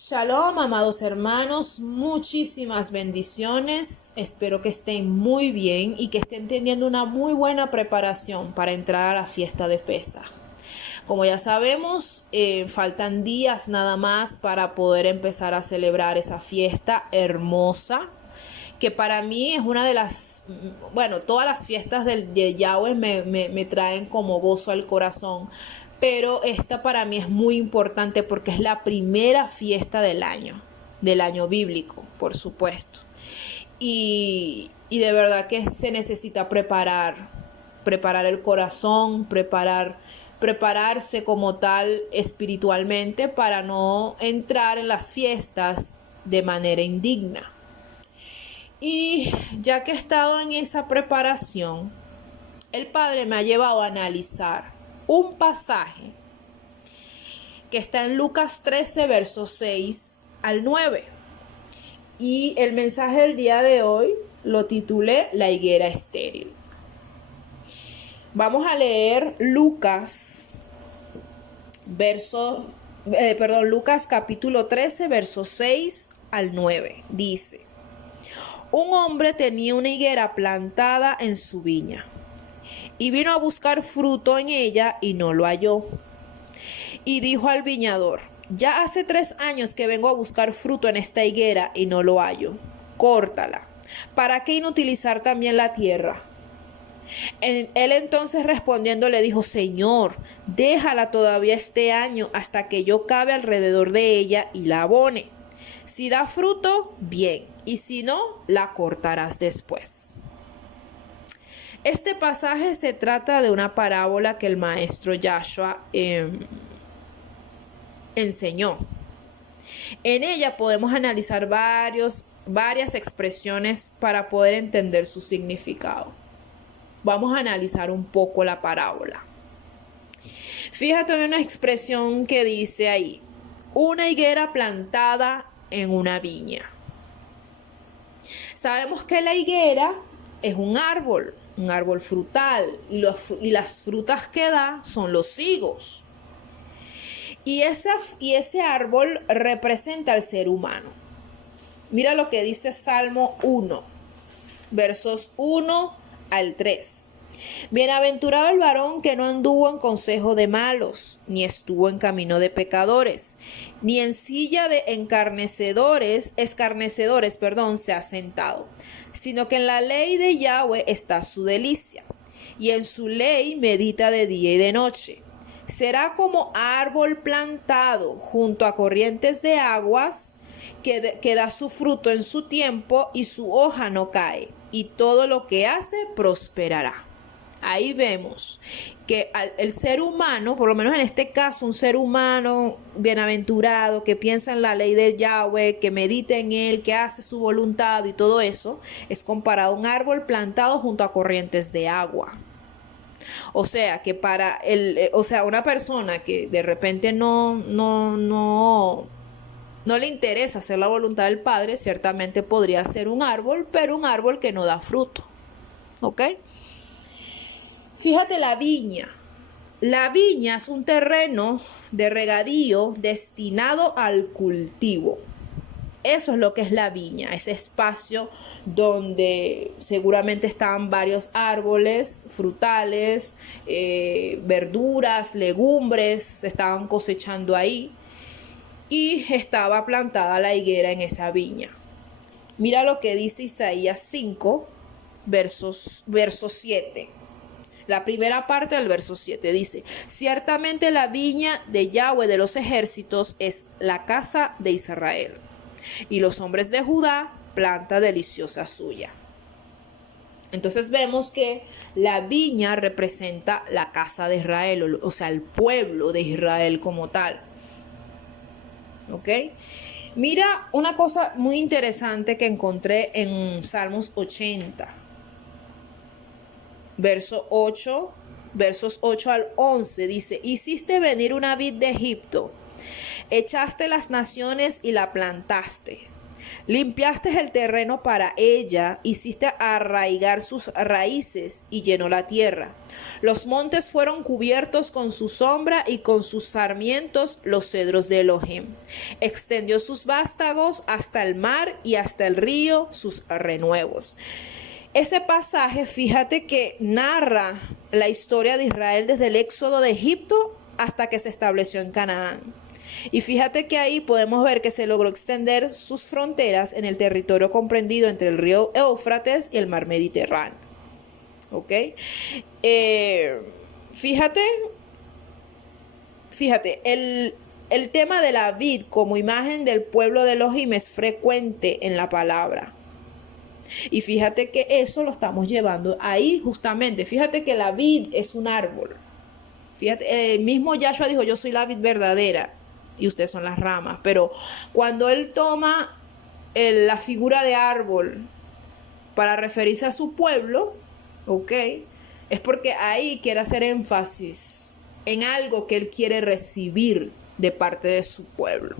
Shalom, amados hermanos, muchísimas bendiciones. Espero que estén muy bien y que estén teniendo una muy buena preparación para entrar a la fiesta de Pesaj. Como ya sabemos, faltan días nada más para poder empezar a celebrar esa fiesta hermosa, que para mí es una de las, todas las fiestas de Yahweh me traen como gozo al corazón, pero esta para mí es muy importante porque es la primera fiesta del año bíblico, por supuesto. Y de verdad que se necesita preparar el corazón, prepararse como tal espiritualmente para no entrar en las fiestas de manera indigna. Y ya que he estado en esa preparación, el Padre me ha llevado a analizar un pasaje que está en Lucas 13, versos 6 al 9. Y el mensaje del día de hoy lo titulé La higuera estéril. Vamos a leer Lucas capítulo 13, versos 6 al 9. Dice: un hombre tenía una higuera plantada en su viña y vino a buscar fruto en ella y no lo halló. Y dijo al viñador: ya hace 3 años que vengo a buscar fruto en esta higuera y no lo hallo. Córtala. ¿Para qué inutilizar también la tierra? Él entonces respondiendo le dijo: Señor, déjala todavía este año hasta que yo cabe alrededor de ella y la abone. Si da fruto, bien, y si no, la cortarás después. Este pasaje se trata de una parábola que el maestro Yahshua enseñó. En ella podemos analizar varias expresiones para poder entender su significado. Vamos a analizar un poco la parábola. Fíjate en una expresión que dice ahí: una higuera plantada en una viña. Sabemos que la higuera es un árbol frutal, y las frutas que da son los higos. Y ese árbol representa al ser humano. Mira lo que dice Salmo 1, versos 1 al 3. Bienaventurado el varón que no anduvo en consejo de malos, ni estuvo en camino de pecadores, ni en silla de escarnecedores, se ha sentado, sino que en la ley de Yahweh está su delicia, y en su ley medita de día y de noche. Será como árbol plantado junto a corrientes de aguas, que da su fruto en su tiempo y su hoja no cae, y todo lo que hace prosperará. Ahí vemos que el ser humano, por lo menos en este caso, un ser humano bienaventurado que piensa en la ley de Yahweh, que medita en él, que hace su voluntad y todo eso, es comparado a un árbol plantado junto a corrientes de agua. O sea, que una persona que de repente no le interesa hacer la voluntad del Padre, ciertamente podría ser un árbol, pero un árbol que no da fruto. ¿Ok? Fíjate la viña. La viña es un terreno de regadío destinado al cultivo. Eso es lo que es la viña, ese espacio donde seguramente están varios árboles frutales, verduras, legumbres, se estaban cosechando ahí, y estaba plantada la higuera en esa viña. Mira lo que dice Isaías 5, verso 7. La primera parte del verso 7 dice: ciertamente la viña de Yahweh de los ejércitos es la casa de Israel, y los hombres de Judá, planta deliciosa suya. Entonces vemos que la viña representa la casa de Israel, o sea, el pueblo de Israel como tal. ¿Ok? Mira una cosa muy interesante que encontré en Salmos 80. Versos 8 al 11 dice: hiciste venir una vid de Egipto, echaste las naciones y la plantaste, Limpiaste el terreno para ella, hiciste arraigar sus raíces y llenó la tierra. Los montes fueron cubiertos con su sombra y con sus sarmientos los cedros de Elohim. Extendió sus vástagos hasta el mar y hasta el río sus renuevos. Ese pasaje, fíjate que narra la historia de Israel desde el éxodo de Egipto hasta que se estableció en Canaán. Y fíjate que ahí podemos ver que se logró extender sus fronteras en el territorio comprendido entre el río Éufrates y el mar Mediterráneo. ¿Ok? Fíjate, el tema de la vid como imagen del pueblo de Elohim es frecuente en la palabra. Y fíjate que eso lo estamos llevando ahí justamente. Fíjate que la vid es un árbol. Fíjate, el mismo Yahshua dijo, yo soy la vid verdadera y ustedes son las ramas. Pero cuando él toma la figura de árbol para referirse a su pueblo, ¿ok? Es porque ahí quiere hacer énfasis en algo que él quiere recibir de parte de su pueblo,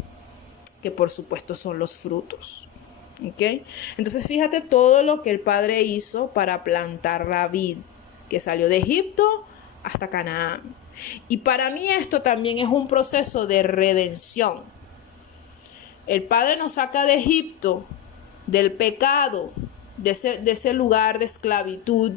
que por supuesto son los frutos. ¿Ok? Entonces fíjate todo lo que el Padre hizo para plantar la vid, que salió de Egipto hasta Canaán. Y para mí esto también es un proceso de redención. El Padre nos saca de Egipto, del pecado, de ese lugar de esclavitud.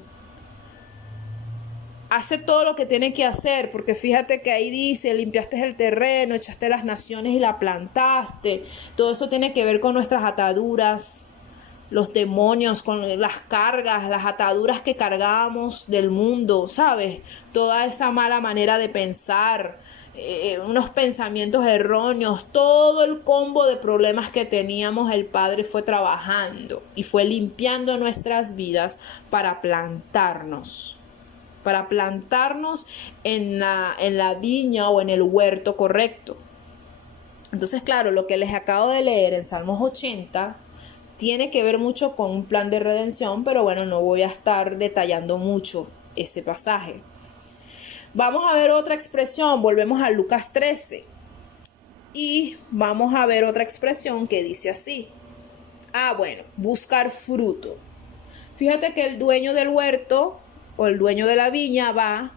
Hace todo lo que tiene que hacer, porque fíjate que ahí dice, limpiaste el terreno, echaste las naciones y la plantaste. Todo eso tiene que ver con nuestras ataduras, los demonios, con las cargas, las ataduras que cargamos del mundo, ¿sabes? Toda esa mala manera de pensar, unos pensamientos erróneos, todo el combo de problemas que teníamos, el Padre fue trabajando y fue limpiando nuestras vidas para plantarnos en la viña o en el huerto correcto. Entonces, claro, lo que les acabo de leer en Salmos 80 tiene que ver mucho con un plan de redención, pero bueno, no voy a estar detallando mucho ese pasaje. Vamos a ver otra expresión, volvemos a Lucas 13 y vamos a ver otra expresión que dice así. Buscar fruto. Fíjate que el dueño del huerto o el dueño de la viña va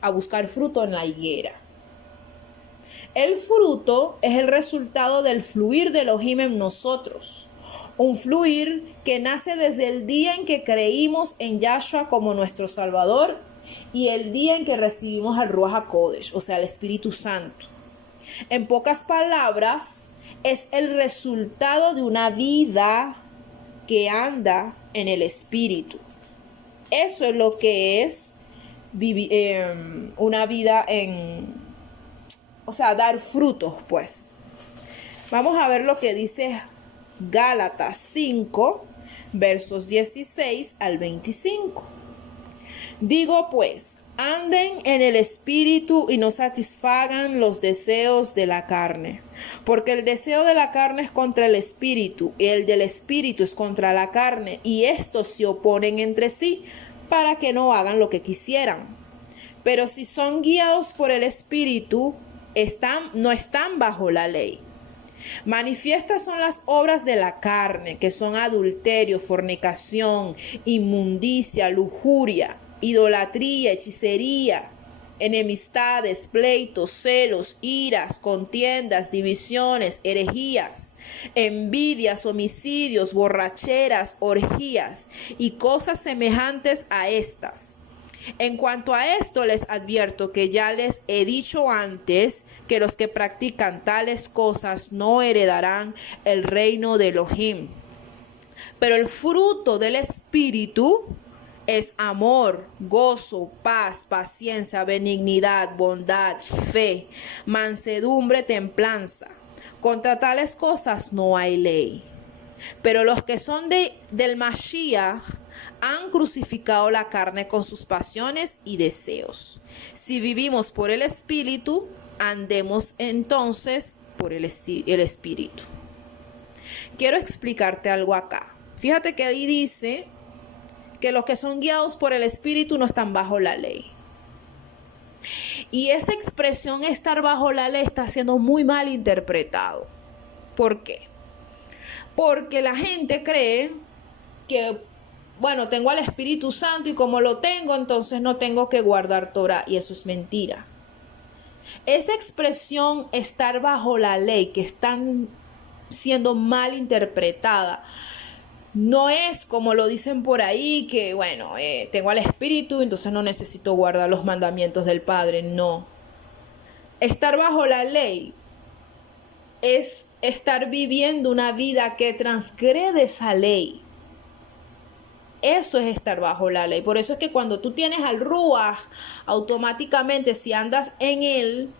a buscar fruto en la higuera. El fruto es el resultado del fluir de Elohim en nosotros. Un fluir que nace desde el día en que creímos en Yahshua como nuestro Salvador y el día en que recibimos al Ruach HaKodesh, o sea, el Espíritu Santo. En pocas palabras, es el resultado de una vida que anda en el Espíritu. Eso es lo que es una vida dar frutos, pues. Vamos a ver lo que dice Gálatas 5, versos 16 al 25. Digo pues, anden en el Espíritu y no satisfagan los deseos de la carne, porque el deseo de la carne es contra el Espíritu, y el del Espíritu es contra la carne, y estos se oponen entre sí, para que no hagan lo que quisieran. Pero si son guiados por el Espíritu, no están bajo la ley. Manifiestas son las obras de la carne, que son adulterio, fornicación, inmundicia, lujuria, idolatría, hechicería, enemistades, pleitos, celos, iras, contiendas, divisiones, herejías, envidias, homicidios, borracheras, orgías y cosas semejantes a estas. En cuanto a esto les advierto que ya les he dicho antes que los que practican tales cosas no heredarán el reino de Elohim. Pero el fruto del Espíritu es amor, gozo, paz, paciencia, benignidad, bondad, fe, mansedumbre, templanza. Contra tales cosas no hay ley. Pero los que son del Mashiach han crucificado la carne con sus pasiones y deseos. Si vivimos por el Espíritu, andemos entonces por el Espíritu. Quiero explicarte algo acá. Fíjate que ahí dice que los que son guiados por el Espíritu no están bajo la ley. Y esa expresión estar bajo la ley está siendo muy mal interpretado. ¿Por qué? Porque la gente cree que, bueno, tengo al Espíritu Santo y como lo tengo, entonces no tengo que guardar Torah, y eso es mentira. Esa expresión estar bajo la ley, que están siendo mal interpretada, no es como lo dicen por ahí, que bueno, tengo al Espíritu, entonces no necesito guardar los mandamientos del Padre. No. Estar bajo la ley es estar viviendo una vida que transgrede esa ley. Eso es estar bajo la ley. Por eso es que cuando tú tienes al Ruach, automáticamente si andas en él,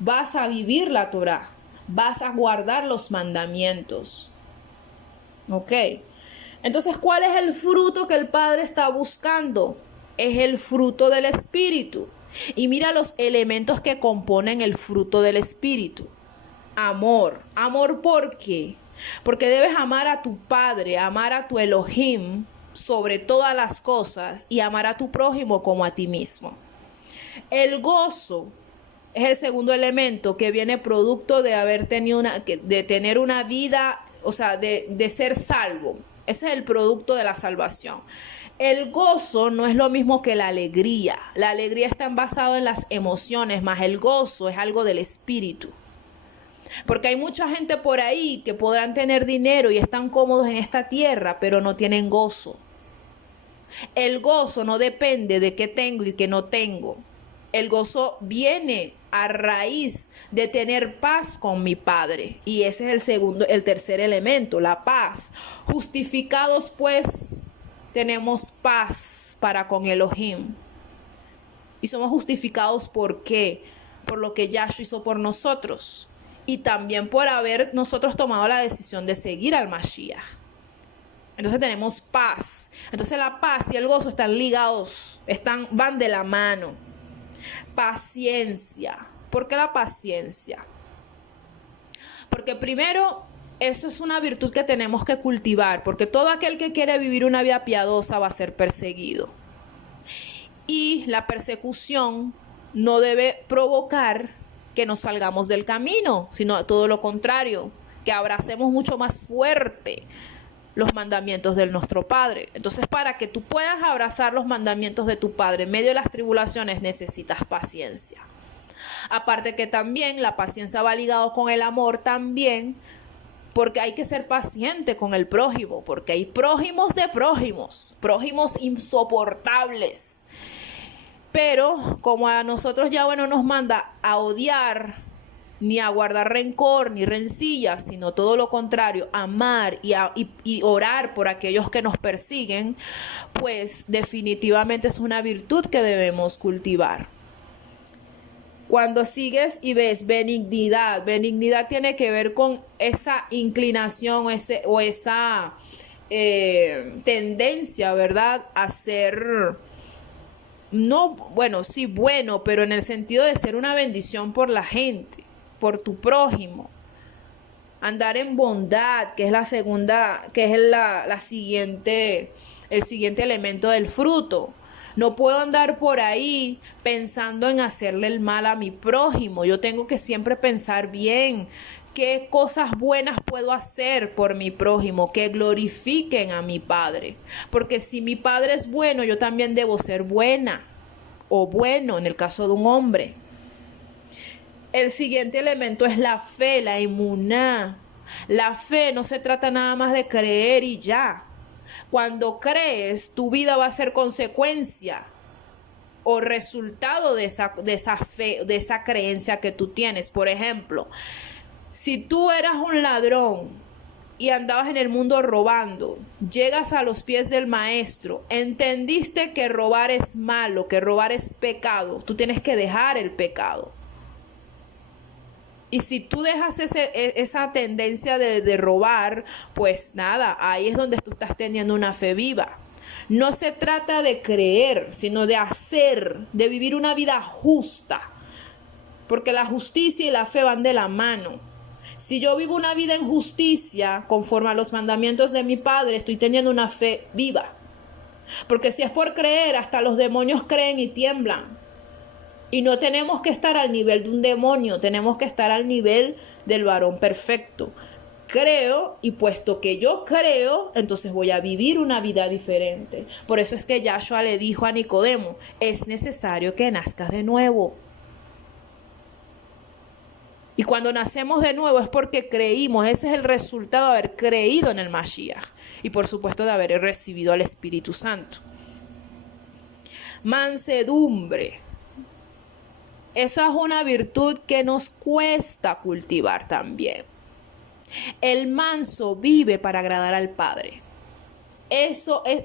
vas a vivir la Torah, vas a guardar los mandamientos. ¿Ok? Entonces, ¿cuál es el fruto que el Padre está buscando? Es el fruto del Espíritu. Y mira los elementos que componen el fruto del Espíritu. Amor. ¿Amor por qué? Porque debes amar a tu Padre, amar a tu Elohim sobre todas las cosas y amar a tu prójimo como a ti mismo. El gozo es el segundo elemento que viene producto de haber tenido de tener una vida, o sea, de ser salvo. Ese es el producto de la salvación. El gozo no es lo mismo que la alegría. La alegría está basada en las emociones, más el gozo es algo del espíritu. Porque hay mucha gente por ahí que podrán tener dinero y están cómodos en esta tierra, pero no tienen gozo. El gozo no depende de qué tengo y qué no tengo. El gozo viene a raíz de tener paz con mi Padre. Y ese es el tercer elemento, la paz. Justificados pues, tenemos paz para con Elohim. Y somos justificados ¿por qué? Por lo que Yahshua hizo por nosotros. Y también por haber nosotros tomado la decisión de seguir al Mashiach. Entonces tenemos paz. Entonces la paz y el gozo están ligados, van de la mano. Paciencia. ¿Por qué la paciencia? Porque primero, eso es una virtud que tenemos que cultivar, porque todo aquel que quiere vivir una vida piadosa va a ser perseguido. Y la persecución no debe provocar que nos salgamos del camino, sino todo lo contrario, que abracemos mucho más fuerte los mandamientos de nuestro Padre. Entonces, para que tú puedas abrazar los mandamientos de tu Padre en medio de las tribulaciones, necesitas paciencia. Aparte que también la paciencia va ligado con el amor también, porque hay que ser paciente con el prójimo, porque hay prójimos de prójimos insoportables. Pero como a nosotros Yahweh no nos manda a odiar, ni a guardar rencor, ni rencillas, sino todo lo contrario, amar y orar por aquellos que nos persiguen, pues definitivamente es una virtud que debemos cultivar. Cuando sigues y ves benignidad tiene que ver con esa inclinación o esa tendencia, ¿verdad?, a ser, no, bueno, sí, bueno, pero en el sentido de ser una bendición por la gente, por tu prójimo. Andar en bondad, que es la segunda, que es el siguiente elemento del fruto. No puedo andar por ahí pensando en hacerle el mal a mi prójimo. Yo tengo que siempre pensar bien qué cosas buenas puedo hacer por mi prójimo, que glorifiquen a mi Padre. Porque si mi Padre es bueno, yo también debo ser buena o bueno en el caso de un hombre. El siguiente elemento es la fe, la emuná. La fe no se trata nada más de creer y ya. Cuando crees, tu vida va a ser consecuencia o resultado de esa fe, de esa creencia que tú tienes. Por ejemplo, si tú eras un ladrón y andabas en el mundo robando, llegas a los pies del maestro, entendiste que robar es malo, que robar es pecado, tú tienes que dejar el pecado. Y si tú dejas esa tendencia de robar, pues nada, ahí es donde tú estás teniendo una fe viva. No se trata de creer, sino de hacer, de vivir una vida justa. Porque la justicia y la fe van de la mano. Si yo vivo una vida en justicia, conforme a los mandamientos de mi Padre, estoy teniendo una fe viva. Porque si es por creer, hasta los demonios creen y tiemblan. Y no tenemos que estar al nivel de un demonio, tenemos que estar al nivel del varón perfecto. creo, y puesto que yo creo, entonces voy a vivir una vida diferente. Por eso es que Yahshua le dijo a Nicodemo, es necesario que nazcas de nuevo. Y cuando nacemos de nuevo es porque creímos, ese es el resultado de haber creído en el Mashiach y por supuesto de haber recibido al Espíritu Santo. Mansedumbre. Esa es una virtud que nos cuesta cultivar también. El manso vive para agradar al Padre.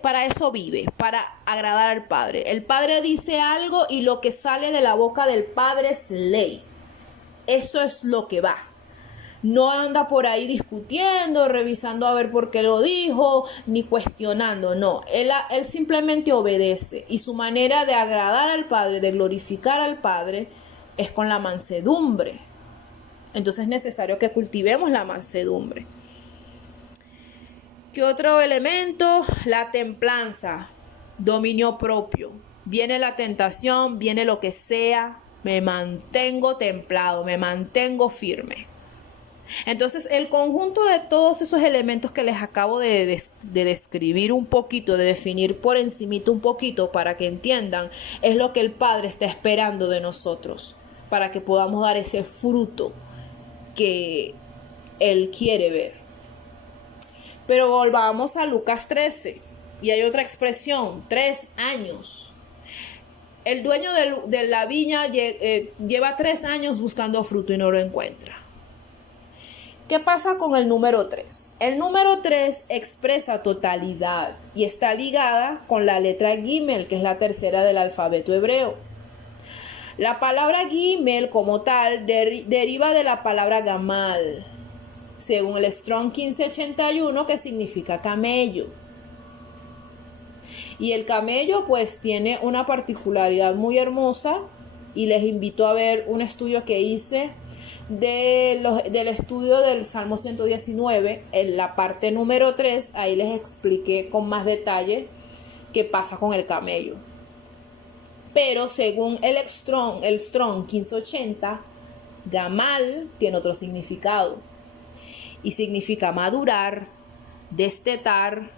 Para eso vive, para agradar al Padre. El Padre dice algo y lo que sale de la boca del Padre es ley. Eso es lo que va. No anda por ahí discutiendo, revisando a ver por qué lo dijo, ni cuestionando. No, él simplemente obedece. Y su manera de agradar al Padre, de glorificar al Padre, es con la mansedumbre. Entonces es necesario que cultivemos la mansedumbre. ¿Qué otro elemento? La templanza, dominio propio. Viene la tentación, viene lo que sea, me mantengo templado, me mantengo firme. Entonces el conjunto de todos esos elementos que les acabo de describir un poquito, de definir por encimita un poquito para que entiendan, es lo que el Padre está esperando de nosotros, para que podamos dar ese fruto que Él quiere ver. Pero volvamos a Lucas 13 y hay otra expresión, 3 años. El dueño de la viña lleva 3 años buscando fruto y no lo encuentra. ¿Qué pasa con el número 3? El número 3 expresa totalidad y está ligada con la letra Gimel, que es la tercera del alfabeto hebreo. La palabra Gimel como tal deriva de la palabra Gamal, según el Strong 1581, que significa camello. Y el camello pues tiene una particularidad muy hermosa y les invito a ver un estudio que hice del estudio del Salmo 119, en la parte número 3, ahí les expliqué con más detalle qué pasa con el camello. Pero según el Strong 1580, Gamal tiene otro significado y significa madurar, destetar,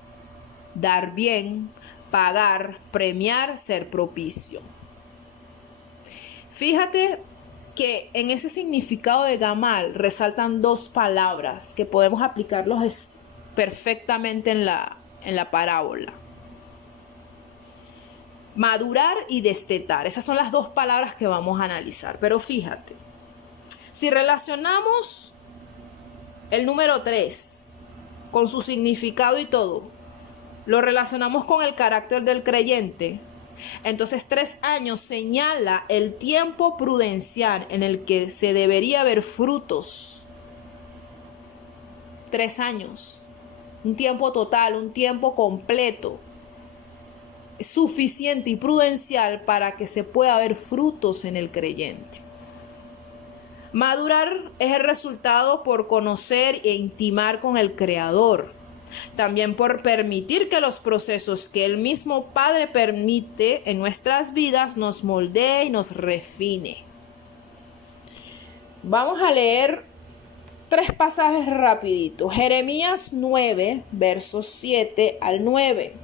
dar bien, pagar, premiar, ser propicio. Fíjate que en ese significado de Gamal resaltan 2 palabras que podemos aplicarlos perfectamente en la parábola. Madurar y destetar. Esas son las 2 palabras que vamos a analizar. Pero fíjate, si relacionamos el número 3 con su significado y todo, lo relacionamos con el carácter del creyente, entonces 3 años señala el tiempo prudencial en el que se debería ver frutos. 3 años, un tiempo total, un tiempo completo, suficiente y prudencial para que se pueda ver frutos en el creyente. Madurar es el resultado por conocer e intimar con el Creador. También por permitir que los procesos que el mismo Padre permite en nuestras vidas nos moldee y nos refine. Vamos a leer 3 pasajes rapiditos. Jeremías 9, versos 7 al 9.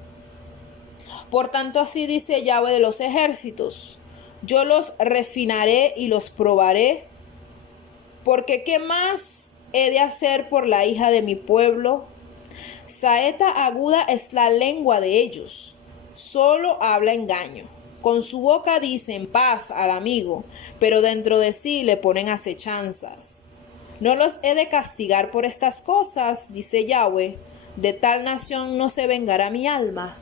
Por tanto, así dice Yahweh de los ejércitos: yo los refinaré y los probaré, porque ¿qué más he de hacer por la hija de mi pueblo? Saeta aguda es la lengua de ellos, solo habla engaño. Con su boca dicen paz al amigo, pero dentro de sí le ponen acechanzas. No los he de castigar por estas cosas, dice Yahweh, de tal nación no se vengará mi alma.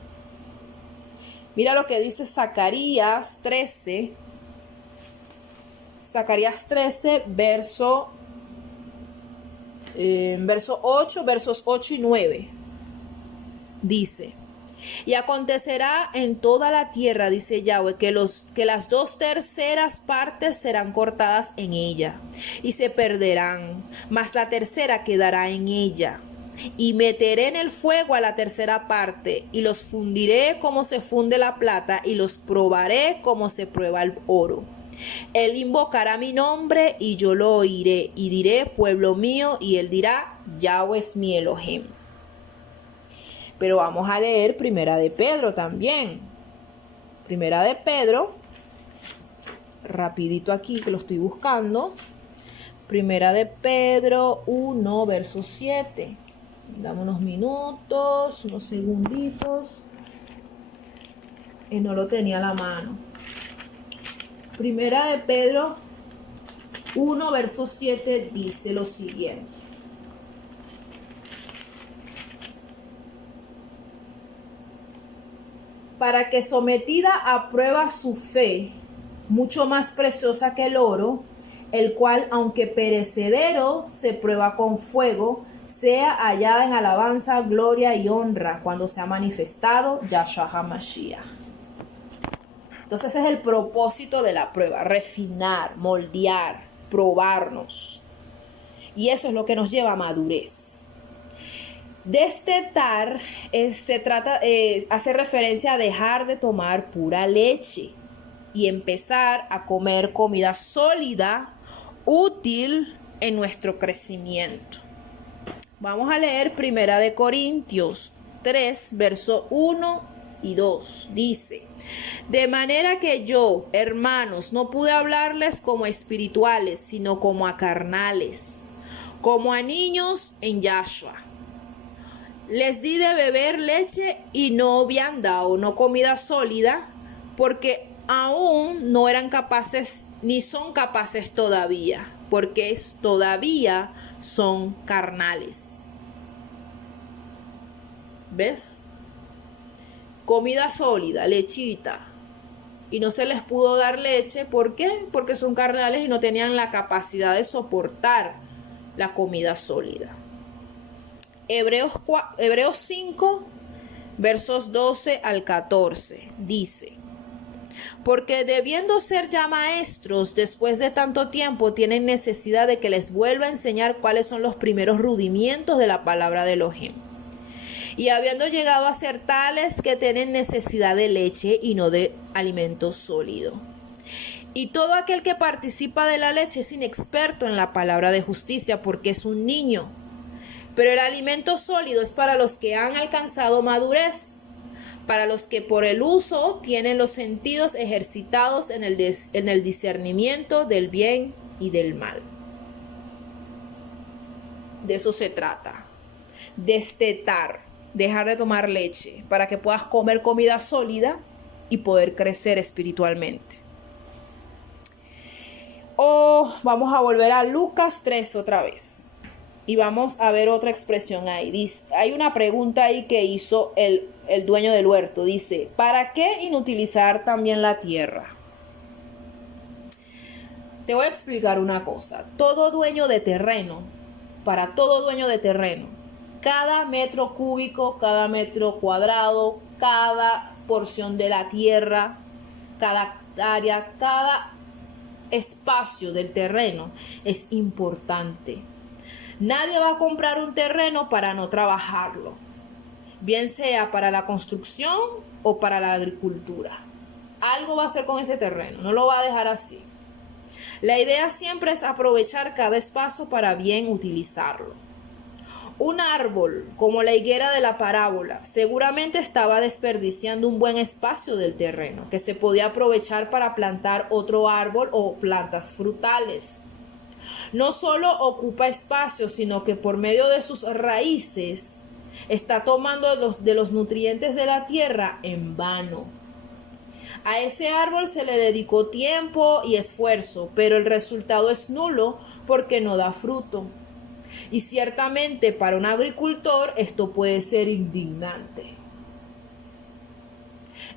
Mira lo que dice Zacarías 13. Zacarías 13, verso 8, versos 8 y 9. Dice: y acontecerá en toda la tierra, dice Yahweh, que las 2/3 partes serán cortadas en ella y se perderán, mas la tercera quedará en ella. Y meteré en el fuego a la 3/3 parte, y los fundiré como se funde la plata, y los probaré como se prueba el oro. Él invocará mi nombre y yo lo oiré, y diré, pueblo mío, y él dirá, Yahweh es mi Elohim. Pero vamos a leer Primera de Pedro también. Primera de Pedro, rapidito aquí que lo estoy buscando. Primera de Pedro 1, verso 7. Dame unos minutos, unos segunditos. No lo tenía a la mano. Primera de Pedro 1, verso 7 dice lo siguiente. Para que sometida a prueba su fe, mucho más preciosa que el oro, el cual, aunque perecedero, se prueba con fuego, sea hallada en alabanza, gloria y honra cuando se ha manifestado Yahshua HaMashiach. Entonces ese es el propósito de la prueba, refinar, moldear, probarnos. Y eso es lo que nos lleva a madurez. Destetar hace referencia a dejar de tomar pura leche y empezar a comer comida sólida, útil en nuestro crecimiento. Vamos a leer Primera de Corintios 3, verso 1 y 2. Dice, de manera que yo, hermanos, no pude hablarles como a espirituales, sino como a carnales, como a niños en Yahshua. Les di de beber leche y no vianda o no comida sólida, porque aún no eran capaces, ni son capaces todavía, porque todavía son carnales. ¿Ves? Comida sólida, lechita, y no se les pudo dar leche. ¿Por qué? Porque son carnales y no tenían la capacidad de soportar la comida sólida. Hebreos 5, versos 12 al 14, dice, porque debiendo ser ya maestros, después de tanto tiempo, tienen necesidad de que les vuelva a enseñar cuáles son los primeros rudimientos de la palabra de Elohim. Y habiendo llegado a ser tales que tienen necesidad de leche y no de alimento sólido. Y todo aquel que participa de la leche es inexperto en la palabra de justicia, porque es un niño. Pero el alimento sólido es para los que han alcanzado madurez, para los que por el uso tienen los sentidos ejercitados en el discernimiento del bien y del mal. De eso se trata. Destetar, dejar de tomar leche, para que puedas comer comida sólida y poder crecer espiritualmente. Vamos a volver a Lucas 3 otra vez. Y vamos a ver otra expresión ahí. Dice, hay una pregunta ahí que hizo el dueño del huerto. Dice, ¿para qué inutilizar también la tierra? Te voy a explicar una cosa. Todo dueño de terreno, para todo dueño de terreno, cada metro cúbico, cada metro cuadrado, cada porción de la tierra, cada área, cada espacio del terreno es importante. Nadie va a comprar un terreno para no trabajarlo, bien sea para la construcción o para la agricultura. Algo va a hacer con ese terreno, no lo va a dejar así. La idea siempre es aprovechar cada espacio para bien utilizarlo. Un árbol, como la higuera de la parábola, seguramente estaba desperdiciando un buen espacio del terreno, que se podía aprovechar para plantar otro árbol o plantas frutales. No solo ocupa espacio, sino que por medio de sus raíces está tomando de los nutrientes de la tierra en vano. A ese árbol se le dedicó tiempo y esfuerzo, pero el resultado es nulo porque no da fruto. Y ciertamente para un agricultor esto puede ser indignante.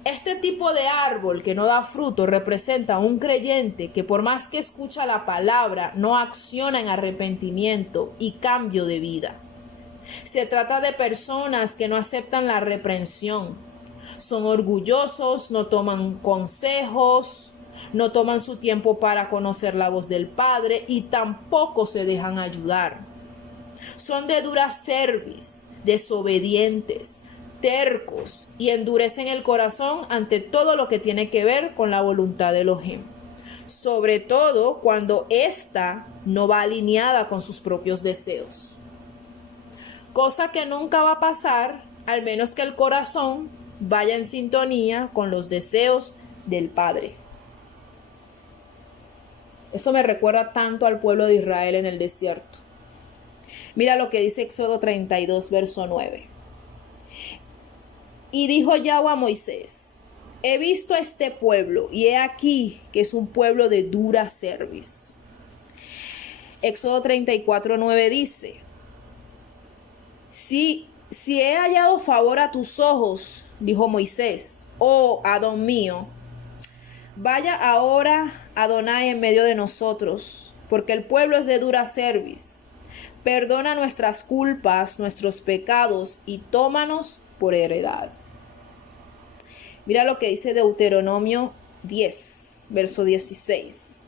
Este tipo de árbol que no da fruto representa a un creyente que por más que escucha la palabra no acciona en arrepentimiento y cambio de vida. Se trata de personas que no aceptan la reprensión, son orgullosos, no toman consejos, no toman su tiempo para conocer la voz del Padre y tampoco se dejan ayudar. Son de dura cerviz, desobedientes, tercos y endurecen el corazón ante todo lo que tiene que ver con la voluntad de Elohim. sobre todo cuando ésta no va alineada con sus propios deseos. Cosa que nunca va a pasar, al menos que el corazón vaya en sintonía con los deseos del Padre. Eso me recuerda tanto al pueblo de Israel en el desierto. Mira lo que dice Éxodo 32, verso 9. Y dijo Yahweh a Moisés: he visto a este pueblo, y he aquí que es un pueblo de dura cerviz. Éxodo 34, 9 dice: si he hallado favor a tus ojos, dijo Moisés, oh Adón mío, vaya ahora Adonai en medio de nosotros, porque el pueblo es de dura cerviz. Perdona nuestras culpas, nuestros pecados, y tómanos por heredad. Mira lo que dice Deuteronomio 10, verso 16.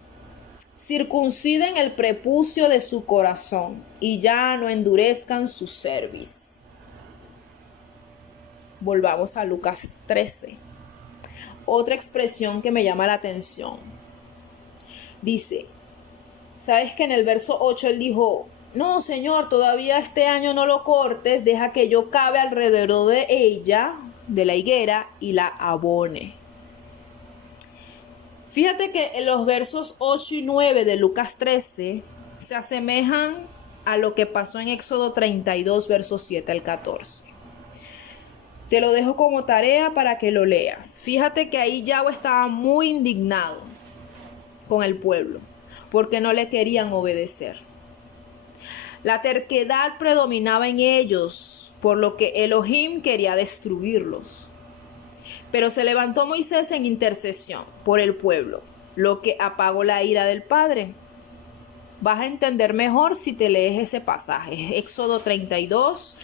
Circunciden el prepucio de su corazón, y ya no endurezcan su cerviz. Volvamos a Lucas 13. Otra expresión que me llama la atención. Dice, ¿sabes que en el verso 8 él dijo: no, Señor, todavía este año no lo cortes, deja que yo cabe alrededor de ella, de la higuera, y la abone? Fíjate que en los versos 8 y 9 de Lucas 13 se asemejan a lo que pasó en Éxodo 32, versos 7 al 14. Te lo dejo como tarea para que lo leas. Fíjate que ahí Yahweh estaba muy indignado con el pueblo, porque no le querían obedecer. La terquedad predominaba en ellos, por lo que Elohim quería destruirlos. Pero se levantó Moisés en intercesión por el pueblo, lo que apagó la ira del Padre. Vas a entender mejor si te lees ese pasaje, Éxodo 32,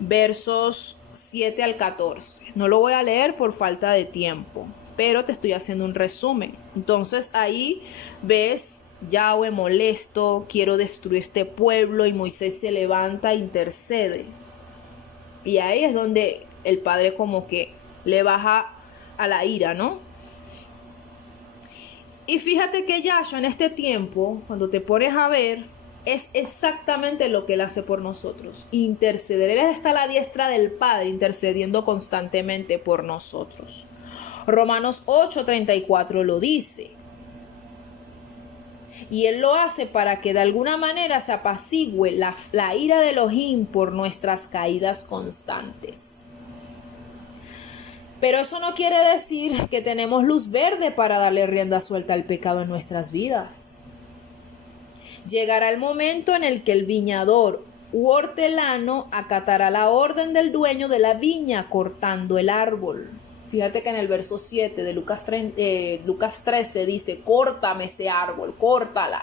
versos 7 al 14. No lo voy a leer por falta de tiempo, pero te estoy haciendo un resumen. Entonces ahí ves Yahweh molesto, quiero destruir este pueblo, y Moisés se levanta e intercede. Y ahí es donde el Padre como que le baja a la ira, ¿no? Y fíjate que Yahshua en este tiempo, cuando te pones a ver, es exactamente lo que Él hace por nosotros: interceder. Él está a la diestra del Padre, intercediendo constantemente por nosotros. Romanos 8:34 lo dice. Y Él lo hace para que de alguna manera se apacigüe la ira de Elohim por nuestras caídas constantes. Pero eso no quiere decir que tenemos luz verde para darle rienda suelta al pecado en nuestras vidas. Llegará el momento en el que el viñador u hortelano acatará la orden del dueño de la viña cortando el árbol. Fíjate que en el verso 7 de Lucas 13 dice: córtame ese árbol, córtala.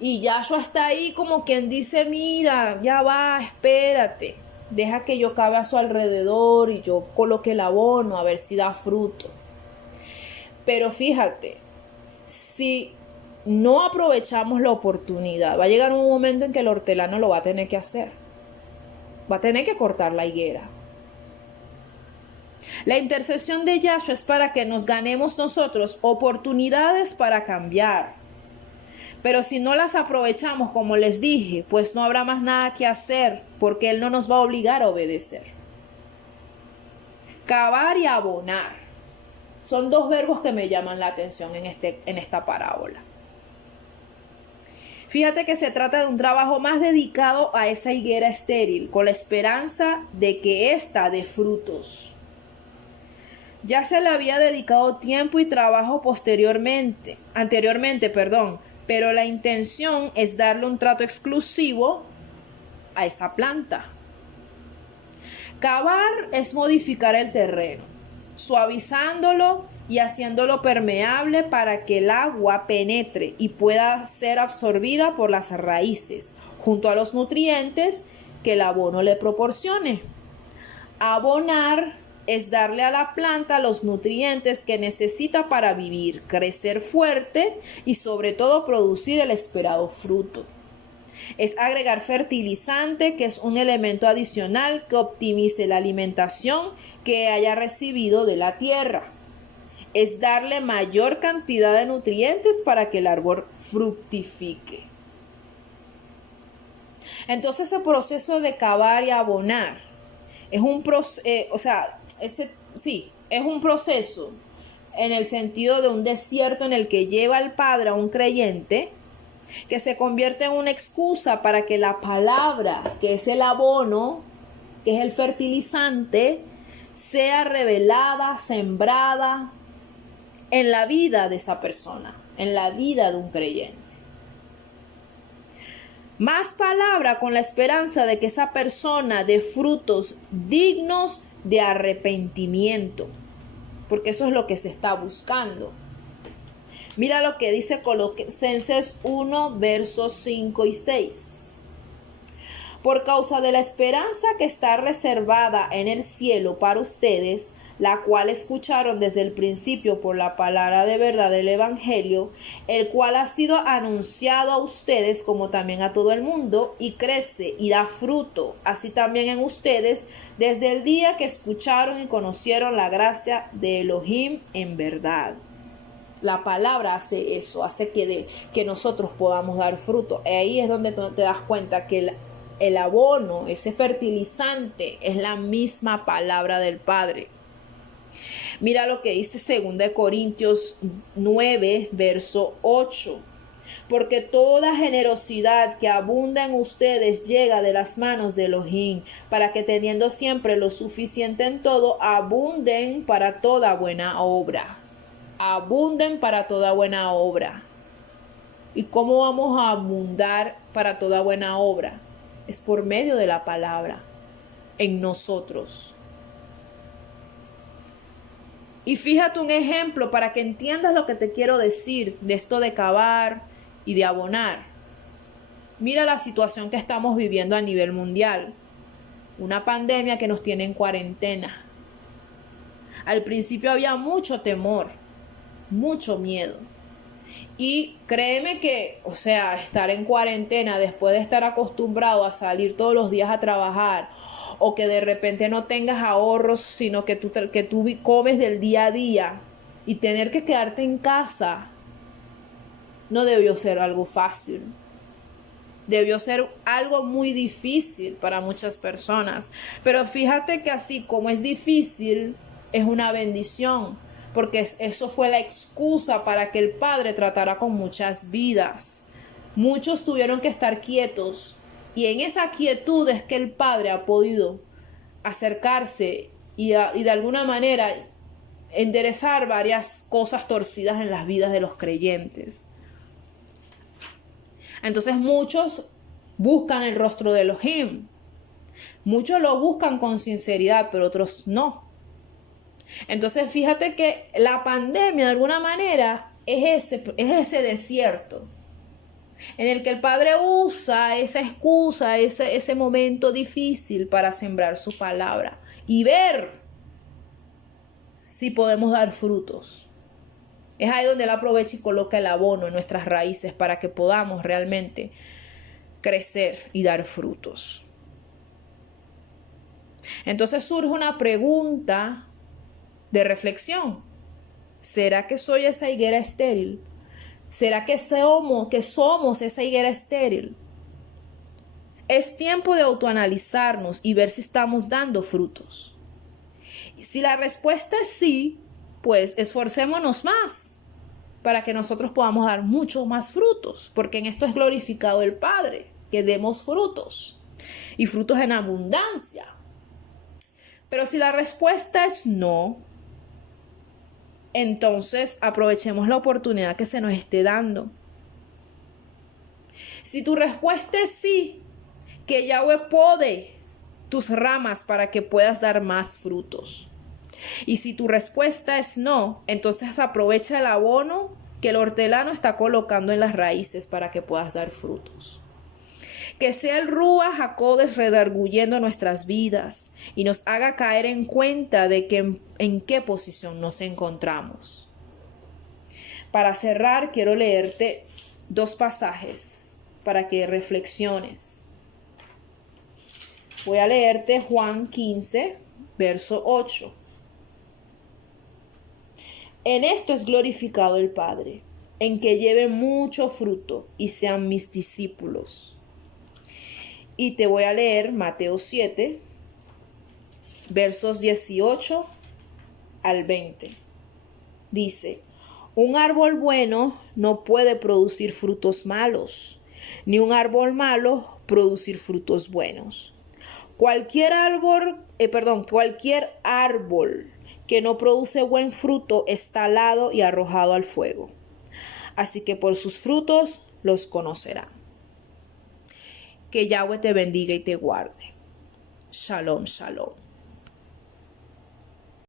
Y Yahshua está ahí como quien dice: mira, ya va, espérate, deja que yo cabe a su alrededor y yo coloque el abono a ver si da fruto. Pero fíjate, si no aprovechamos la oportunidad, va a llegar un momento en que el hortelano lo va a tener que hacer. Va a tener que cortar la higuera. La intercesión de Yahshua es para que nos ganemos nosotros oportunidades para cambiar. Pero si no las aprovechamos, como les dije, pues no habrá más nada que hacer, porque Él no nos va a obligar a obedecer. Cavar y abonar son dos verbos que me llaman la atención en esta parábola. Fíjate que se trata de un trabajo más dedicado a esa higuera estéril, con la esperanza de que ésta dé frutos. Ya se le había dedicado tiempo y trabajo anteriormente, pero la intención es darle un trato exclusivo a esa planta. Cavar es modificar el terreno, suavizándolo y haciéndolo permeable para que el agua penetre y pueda ser absorbida por las raíces, junto a los nutrientes que el abono le proporcione. Abonar es darle a la planta los nutrientes que necesita para vivir, crecer fuerte y sobre todo producir el esperado fruto. Es agregar fertilizante, que es un elemento adicional que optimice la alimentación que haya recibido de la tierra. es darle mayor cantidad de nutrientes para que el árbol fructifique. Entonces ese proceso de cavar y abonar es un proceso, es un proceso en el sentido de un desierto en el que lleva al Padre a un creyente que se convierte en una excusa para que la palabra, que es el abono, que es el fertilizante, sea revelada, sembrada en la vida de esa persona, en la vida de un creyente. Más palabra con la esperanza de que esa persona dé frutos dignos de arrepentimiento, porque eso es lo que se está buscando. Mira lo que dice Colosenses 1, versos 5 y 6. Por causa de la esperanza que está reservada en el cielo para ustedes, la cual escucharon desde el principio por la palabra de verdad del Evangelio, el cual ha sido anunciado a ustedes como también a todo el mundo, y crece y da fruto, así también en ustedes, desde el día que escucharon y conocieron la gracia de Elohim en verdad. La palabra hace eso, hace que nosotros podamos dar fruto. Y ahí es donde te das cuenta que el abono, ese fertilizante, es la misma palabra del Padre. Mira lo que dice 2 Corintios 9, verso 8. Porque toda generosidad que abunda en ustedes llega de las manos de Elohim, para que teniendo siempre lo suficiente en todo, abunden para toda buena obra. Abunden para toda buena obra. ¿Y cómo vamos a abundar para toda buena obra? Es por medio de la palabra en nosotros. Y fíjate un ejemplo para que entiendas lo que te quiero decir de esto de cavar y de abonar. Mira la situación que estamos viviendo a nivel mundial. Una pandemia que nos tiene en cuarentena. Al principio había mucho temor, mucho miedo. Y créeme que, estar en cuarentena después de estar acostumbrado a salir todos los días a trabajar, o que de repente no tengas ahorros, sino que tú comes del día a día, y tener que quedarte en casa, no debió ser algo fácil. Debió ser algo muy difícil para muchas personas. Pero fíjate que así como es difícil, es una bendición. Porque eso fue la excusa para que el Padre tratara con muchas vidas. Muchos tuvieron que estar quietos, y en esa quietud es que el Padre ha podido acercarse y de alguna manera enderezar varias cosas torcidas en las vidas de los creyentes. Entonces muchos buscan el rostro de Elohim. Muchos lo buscan con sinceridad, pero otros no. Entonces fíjate que la pandemia de alguna manera es ese desierto en el que el Padre usa esa excusa, ese momento difícil para sembrar su palabra y ver si podemos dar frutos. Es ahí donde Él aprovecha y coloca el abono en nuestras raíces para que podamos realmente crecer y dar frutos. Entonces surge una pregunta de reflexión. ¿Será que soy esa higuera estéril? ¿Será que somos esa higuera estéril? Es tiempo de autoanalizarnos y ver si estamos dando frutos. Y si la respuesta es sí, pues esforcémonos más para que nosotros podamos dar muchos más frutos, porque en esto es glorificado el Padre, que demos frutos y frutos en abundancia. Pero si la respuesta es no, entonces aprovechemos la oportunidad que se nos esté dando. Si tu respuesta es sí, que Yahweh pode tus ramas para que puedas dar más frutos. Y si tu respuesta es no, entonces aprovecha el abono que el hortelano está colocando en las raíces para que puedas dar frutos. Que sea el Ruach HaKodesh redarguyendo nuestras vidas y nos haga caer en cuenta de que en qué posición nos encontramos. Para cerrar, quiero leerte 2 pasajes para que reflexiones. Voy a leerte Juan 15, verso 8. En esto es glorificado el Padre, en que lleven mucho fruto y sean mis discípulos. Y te voy a leer Mateo 7, versos 18 al 20. Dice: un árbol bueno no puede producir frutos malos, ni un árbol malo producir frutos buenos. Cualquier árbol que no produce buen fruto es talado y arrojado al fuego. Así que por sus frutos los conocerán. Que Yahweh te bendiga y te guarde. Shalom, shalom.